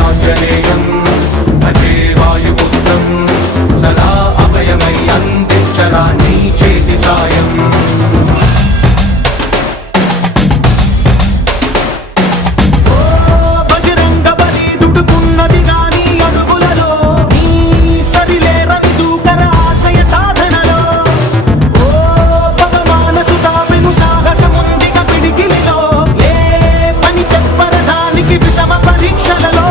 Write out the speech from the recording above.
ఆంజనేయం భజే వాయుపుత్రం సదా అభయమై అందించరా నీ చేతి సాయం. విషమ పరీక్షలలో